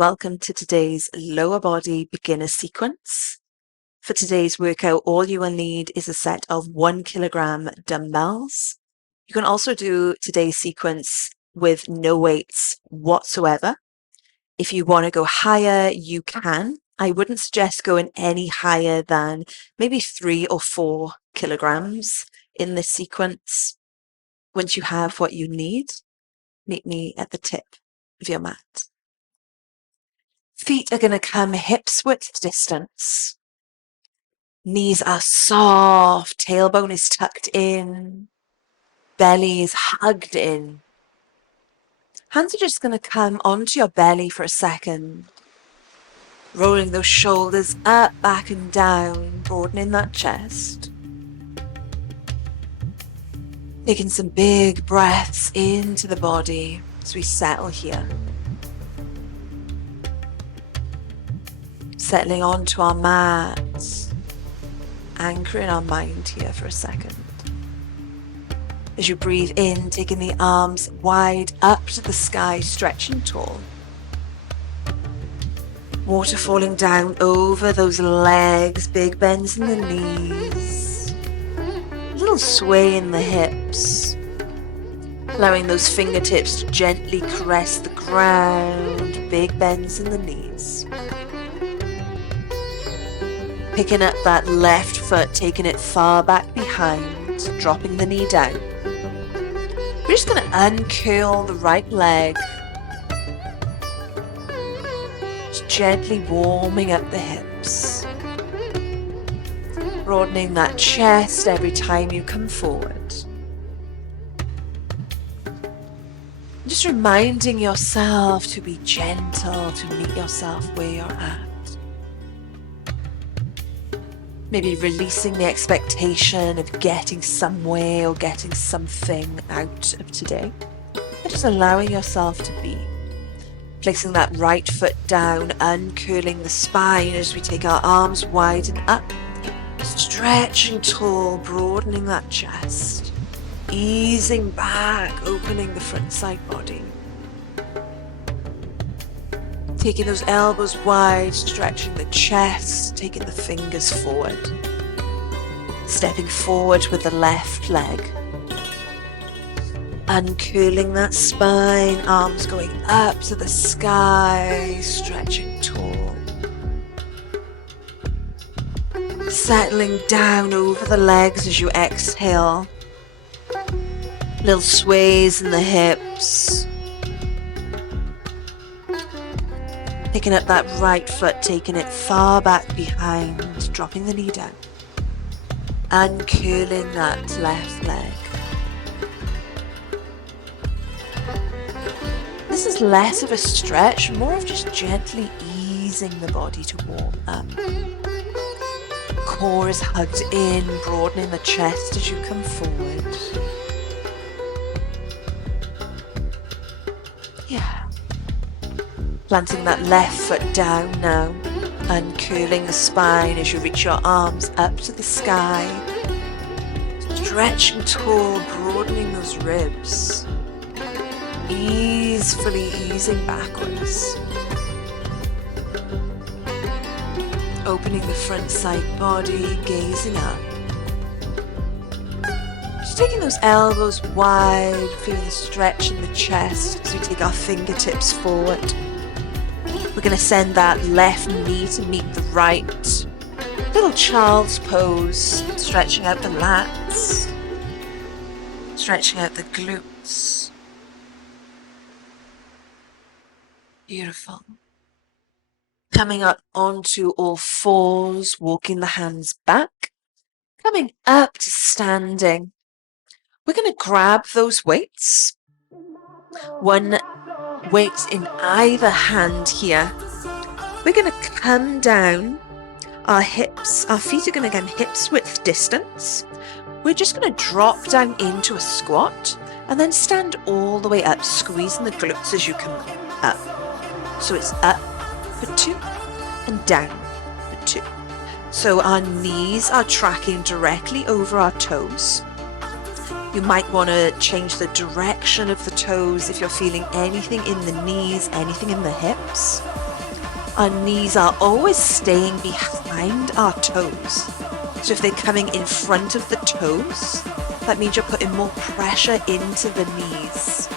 Welcome to today's lower body beginner sequence. For today's workout, all you will need is a set of 1 kilogram dumbbells. You can also do today's sequence with no weights whatsoever. If you want to go higher, you can. I wouldn't suggest going any higher than maybe 3 or 4 kilograms in this sequence. Once you have what you need, meet me at the tip of your mat. Feet are going to come hips width distance. Knees are soft, tailbone is tucked in, belly is hugged in. Hands are just going to come onto your belly for a second, rolling those shoulders up, back and down, broadening that chest. Taking some big breaths into the body as we settle here. Settling onto our mat, anchoring our mind here for a second. As you breathe in, taking the arms wide up to the sky, stretching tall. Water falling down over those legs, big bends in the knees. A little sway in the hips. Allowing those fingertips to gently caress the ground, big bends in the knees. Picking up that left foot, taking it far back behind, dropping the knee down. We're just going to uncurl the right leg. Just gently warming up the hips. Broadening that chest every time you come forward. Just reminding yourself to be gentle, to meet yourself where you're at. Maybe releasing the expectation of getting somewhere or getting something out of today. And just allowing yourself to be. Placing that right foot down, uncurling the spine as we take our arms wide and up. Stretching tall, broadening that chest. Easing back, opening the front side body. Taking those elbows wide, stretching the chest, taking the fingers forward. Stepping forward with the left leg. Uncurling that spine, arms going up to the sky, stretching tall. Settling down over the legs as you exhale. Little sways in the hips. Picking up that right foot, taking it far back behind, dropping the knee down. Uncurling that left leg. This is less of a stretch, more of just gently easing the body to warm up. Core is hugged in, broadening the chest as you come forward. Yeah. Planting that left foot down now, uncurling the spine as you reach your arms up to the sky. Stretching tall, broadening those ribs. Easefully easing backwards. Opening the front side body, gazing up. Just taking those elbows wide, feeling the stretch in the chest as we take our fingertips forward. We're going to send that left knee to meet the right. Little child's pose, stretching out the lats, stretching out the glutes. Beautiful. Coming up onto all fours, walking the hands back, coming up to standing. We're going to grab those weights. One weight in either hand here. We're going to come down, our hips, our feet are going to come hips width distance. We're just going to drop down into a squat and then stand all the way up, squeezing the glutes as you come up. So it's up for 2 and down for 2. So our knees are tracking directly over our toes. You might want to change the direction of the toes if you're feeling anything in the knees, anything in the hips. Our knees are always staying behind our toes. So if they're coming in front of the toes, that means you're putting more pressure into the knees.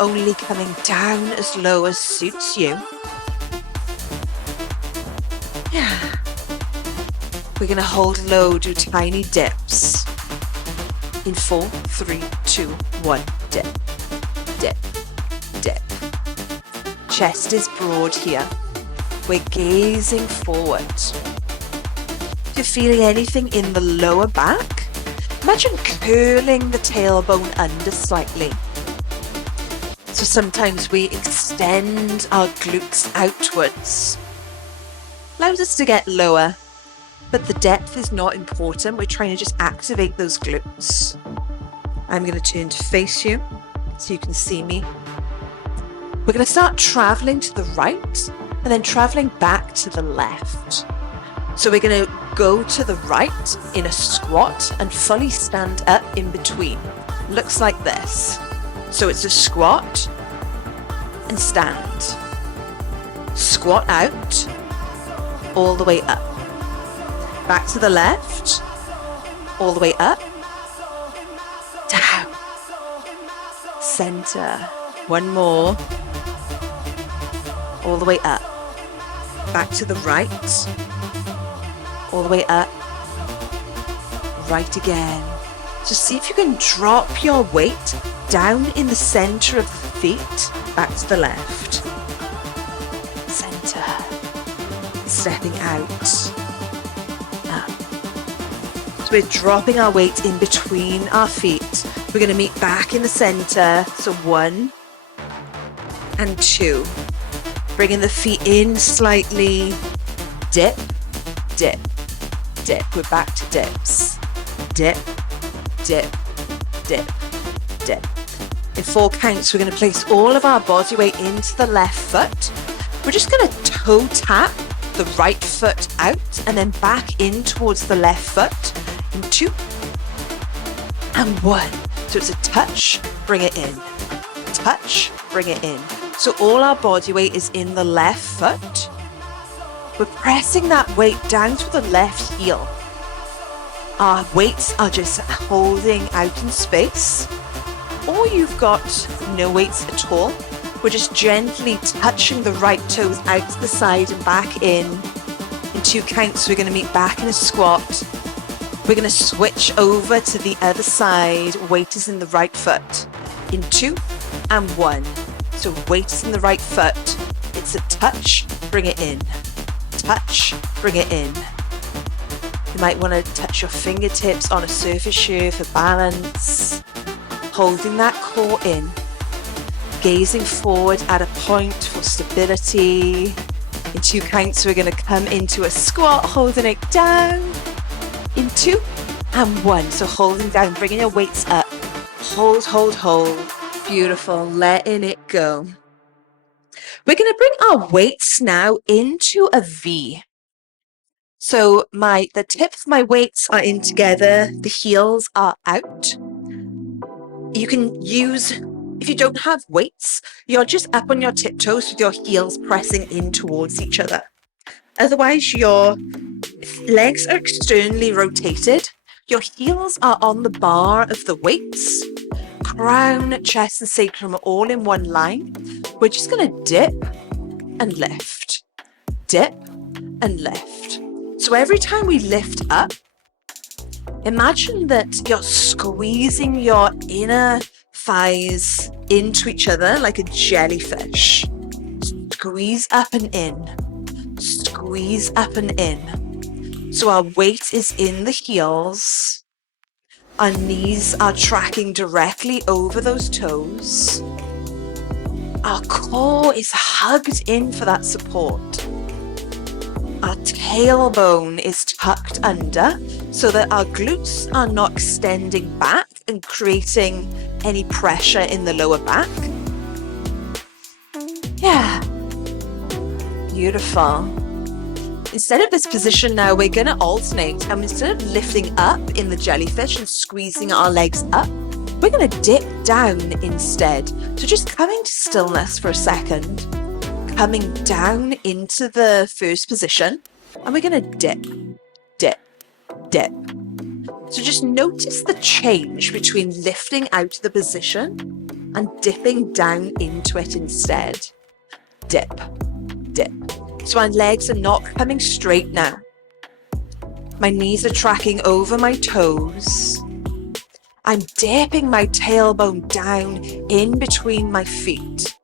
Only coming down as low as suits you. Yeah. We're going to hold low, do tiny dips. In 4, 3, 2, 1, dip, dip, dip. Chest is broad here. We're gazing forward. If you're feeling anything in the lower back, imagine curling the tailbone under slightly. So sometimes we extend our glutes outwards. Allows us to get lower, but the depth is not important. We're trying to just activate those glutes. I'm going to turn to face you so you can see me. We're going to start traveling to the right and then traveling back to the left. So we're going to go to the right in a squat and fully stand up in between. Looks like this. So it's a squat and stand. Squat out, all the way up. Back to the left, all the way up, down, center. One more, all the way up. Back to the right, all the way up, right again. So see if you can drop your weight down in the center of the feet, back to the left. Center. Stepping out. Up. So we're dropping our weight in between our feet. We're going to meet back in the center. So 1 and 2. Bringing the feet in slightly. Dip, dip, dip. We're back to dips. Dip, dip, dip, dip. In 4 counts, we're going to place all of our body weight into the left foot. We're just going to toe tap the right foot out and then back in towards the left foot. In 2 and 1. So it's a touch, bring it in. Touch, bring it in. So all our body weight is in the left foot. We're pressing that weight down to the left heel. Our weights are just holding out in space. Or you've got no weights at all. We're just gently touching the right toes out to the side and back in. In 2 counts, we're going to meet back in a squat. We're going to switch over to the other side. Weight is in the right foot. In 2 and 1. So weight is in the right foot. It's a touch, bring it in. Touch, bring it in. You might want to touch your fingertips on a surface here for balance. Holding that core in. Gazing forward at a point for stability. In 2 counts, we're going to come into a squat, holding it down. In 2 and 1. So holding down, bringing your weights up. Hold, hold, hold. Beautiful. Letting it go. We're going to bring our weights now into a V. So the tips of my weights are in together. The heels are out. You can use, if you don't have weights, you're just up on your tiptoes with your heels pressing in towards each other. Otherwise, your legs are externally rotated. Your heels are on the bar of the weights. Crown, chest, and sacrum are all in one line. We're just going to dip and lift. Dip and lift. So every time we lift up, imagine that you're squeezing your inner thighs into each other like a jellyfish. Squeeze up and in. Squeeze up and in. So our weight is in the heels. Our knees are tracking directly over those toes. Our core is hugged in for that support. Our tailbone is tucked under so that our glutes are not extending back and creating any pressure in the lower back. Yeah. Beautiful. Instead of this position now, we're going to alternate. And instead of lifting up in the jellyfish and squeezing our legs up, we're going to dip down instead. So just coming to stillness for a second. coming down into the first position, and we're going to dip, dip, dip. So just notice the change between lifting out of the position and dipping down into it instead. Dip, dip. So my legs are not coming straight now. My knees are tracking over my toes. I'm dipping my tailbone down in between my feet.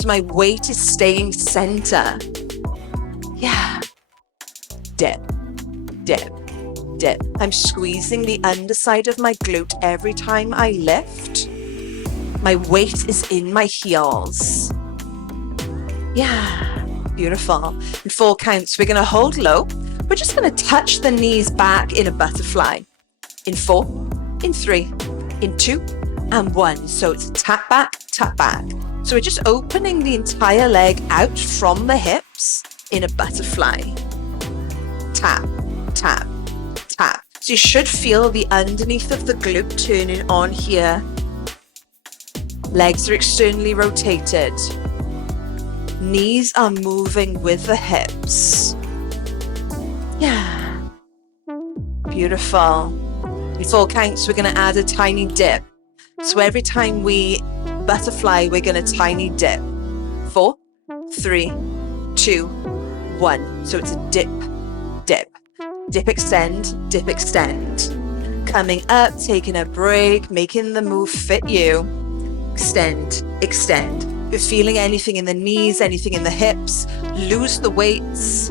So my weight is staying center. Yeah. Dip, dip, dip. I'm squeezing the underside of my glute every time I lift. My weight is in my heels. Yeah, beautiful. In 4 counts, we're going to hold low. We're just going to touch the knees back in a butterfly. In 4, in 3, in 2, and 1. So it's tap back, tap back. So we're just opening the entire leg out from the hips in a butterfly. Tap, tap, tap. So you should feel the underneath of the glute turning on here. Legs are externally rotated. Knees are moving with the hips. Yeah. Beautiful. In 4 counts, we're going to add a tiny dip. So every time we butterfly, we're going to tiny dip. 4, 3, 2, 1. So it's a dip, dip. Dip, extend, dip, extend. Coming up, taking a break, making the move fit you. Extend, extend. If you're feeling anything in the knees, anything in the hips, lose the weights.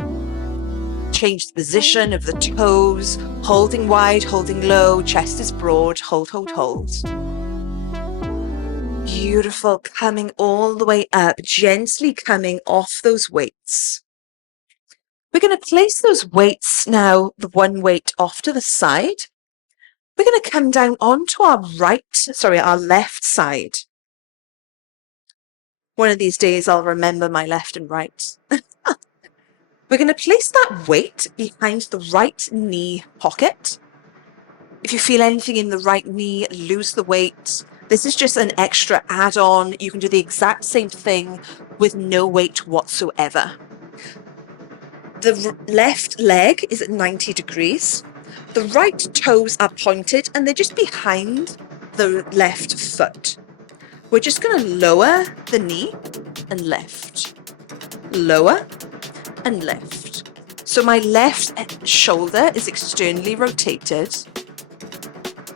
Change the position of the toes, holding wide, holding low, chest is broad, hold, hold, hold. Beautiful, coming all the way up, gently coming off those weights. We're going to place those weights now, the one weight off to the side. We're going to come down onto our left side. One of these days I'll remember my left and right. We're going to place that weight behind the right knee pocket. If you feel anything in the right knee, lose the weight. This is just an extra add-on. You can do the exact same thing with no weight whatsoever. The left leg is at 90 degrees. The right toes are pointed and they're just behind the left foot. We're just going to lower the knee and lift. Lower and lift. So my left shoulder is externally rotated.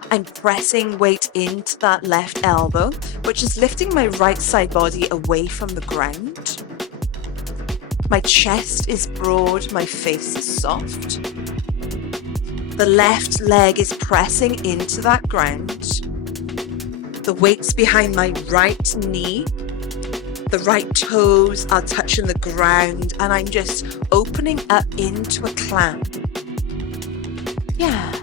I'm pressing weight into that left elbow, which is lifting my right side body away from the ground. My chest is broad, my face is soft. The left leg is pressing into that ground. The weight's behind my right knee. The right toes are touching the ground and I'm just opening up into a clamp. Yeah.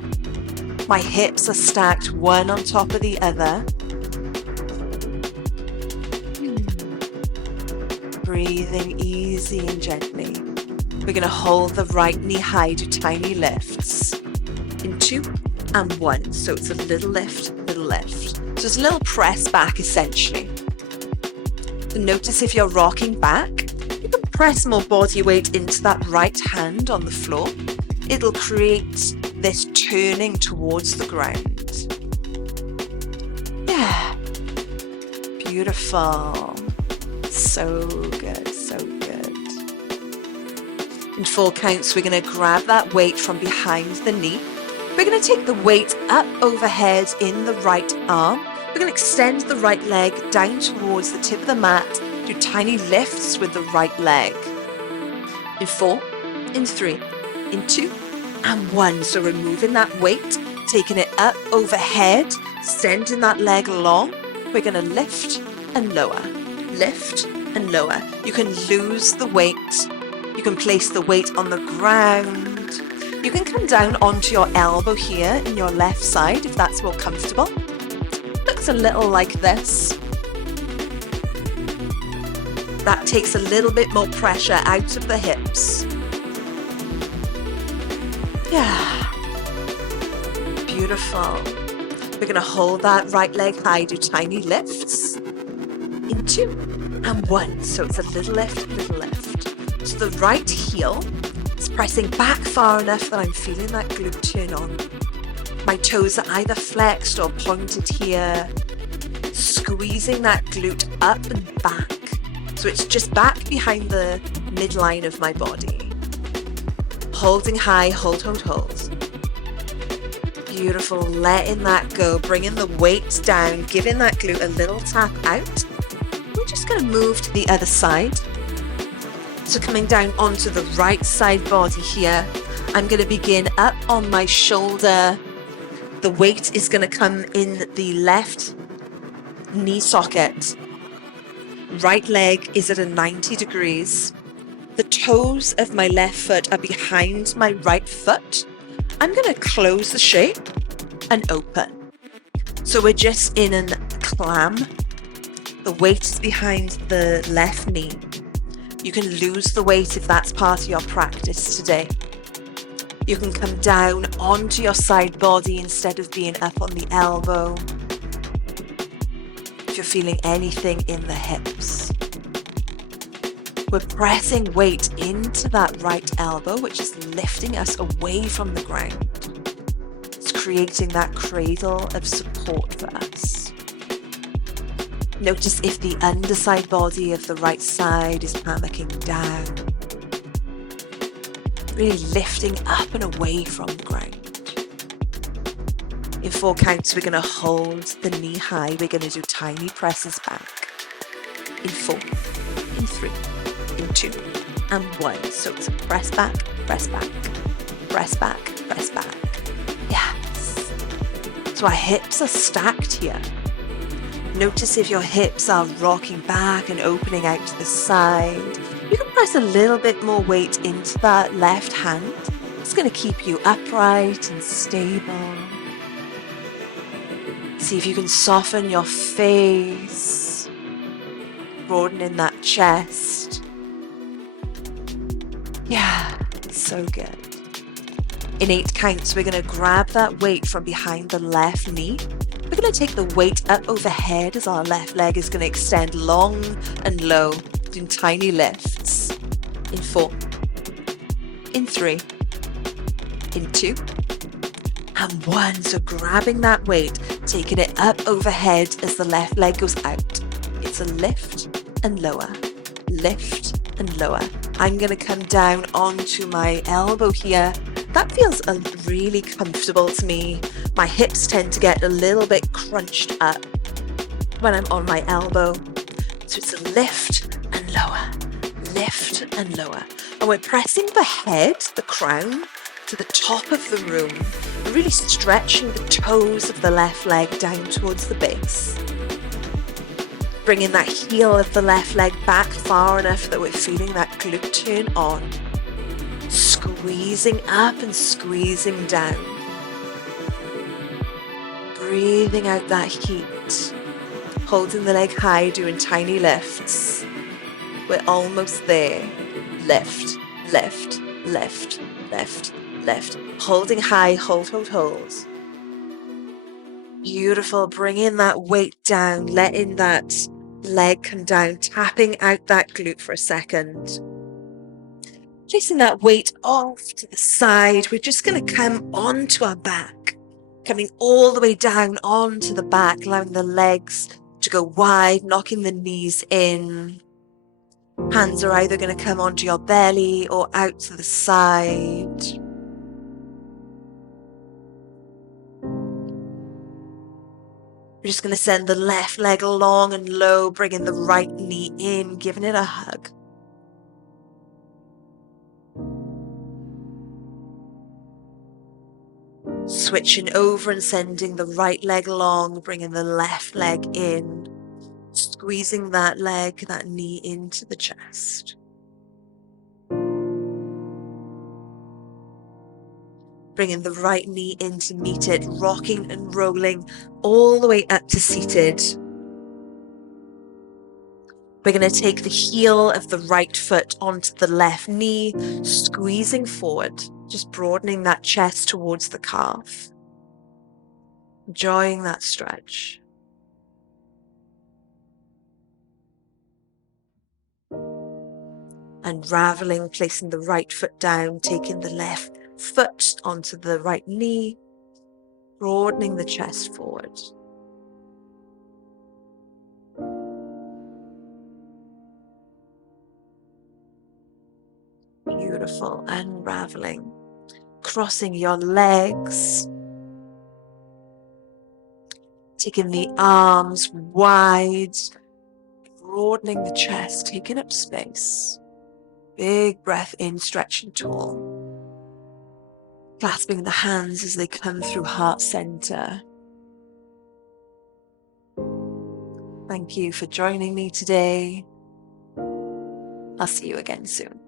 My hips are stacked one on top of the other. Breathing easy and gently. We're going to hold the right knee high, do tiny lifts. In 2 and 1. So it's a little lift, little lift. So it's a little press back essentially. So notice if you're rocking back, you can press more body weight into that right hand on the floor. It'll create this turning towards the ground. Yeah. Beautiful. So good, so good. In 4 counts, we're going to grab that weight from behind the knee. We're going to take the weight up overhead in the right arm. We're going to extend the right leg down towards the tip of the mat, do tiny lifts with the right leg. In 4, in 3, in 2, and 1. So removing that weight, taking it up overhead, extending that leg long. We're going to lift and lower, lift and lower. You can lose the weight. You can place the weight on the ground. You can come down onto your elbow here in your left side if that's more comfortable. Looks a little like this. That takes a little bit more pressure out of the hips. Yeah. Beautiful. We're going to hold that right leg high, do tiny lifts. In 2 and 1. So it's a little lift, little lift. So the right heel is pressing back far enough that I'm feeling that glute turn on. My toes are either flexed or pointed here, squeezing that glute up and back. So it's just back behind the midline of my body. Holding high, hold, hold, hold. Beautiful, letting that go, bringing the weight down, giving that glute a little tap out. We're just going to move to the other side. So coming down onto the right side body here, I'm going to begin up on my shoulder. The weight is going to come in the left knee socket. Right leg is at a 90 degrees. The toes of my left foot are behind my right foot. I'm going to close the shape and open. So we're just in a clam. The weight is behind the left knee. You can lose the weight if that's part of your practice today. You can come down onto your side body instead of being up on the elbow. If you're feeling anything in the hips. We're pressing weight into that right elbow, which is lifting us away from the ground. It's creating that cradle of support for us. Notice if the underside body of the right side is hammocking down. Really lifting up and away from the ground. In 4 counts, we're going to hold the knee high. We're going to do tiny presses back. In 4, in 3, in 2, and 1. So it's press back, press back, press back, press back. Yes. So our hips are stacked here. Notice if your hips are rocking back and opening out to the side. You can press a little bit more weight into that left hand. It's going to keep you upright and stable. See if you can soften your face, broadening that chest. Yeah, so good. In 8 counts, we're going to grab that weight from behind the left knee. We're going to take the weight up overhead as our left leg is going to extend long and low, doing tiny lifts. In 4, in 3, in 2, and 1. So grabbing that weight, taking it up overhead as the left leg goes out. It's a lift and lower, lift and lower. I'm going to come down onto my elbow here. That feels really comfortable to me. My hips tend to get a little bit crunched up when I'm on my elbow. So it's a lift and lower, lift and lower. And we're pressing the head, the crown, to the top of the room, really stretching the toes of the left leg down towards the base. Bringing that heel of the left leg back far enough that we're feeling that glute turn on. Squeezing up and squeezing down. Breathing out that heat. Holding the leg high, doing tiny lifts. We're almost there. Lift, lift, lift, lift, lift. Holding high, hold, hold, hold. Beautiful. Bringing that weight down, letting that leg come down, tapping out that glute for a second. Placing that weight off to the side, we're just going to come onto our back, coming all the way down onto the back, allowing the legs to go wide, knocking the knees in. Hands are either going to come onto your belly or out to the side. We're just going to send the left leg long and low, bringing the right knee in, giving it a hug. Switching over and sending the right leg long, bringing the left leg in, squeezing that leg, that knee into the chest. Bringing the right knee in to meet it, rocking and rolling all the way up to seated. We're going to take the heel of the right foot onto the left knee, squeezing forward, just broadening that chest towards the calf. Enjoying that stretch. Unraveling, placing the right foot down, taking the left foot onto the right knee, broadening the chest forward. Beautiful. Unraveling, crossing your legs, taking the arms wide, broadening the chest, taking up space. Big breath in, stretching tall. Clasping the hands as they come through heart center. Thank you for joining me today. I'll see you again soon.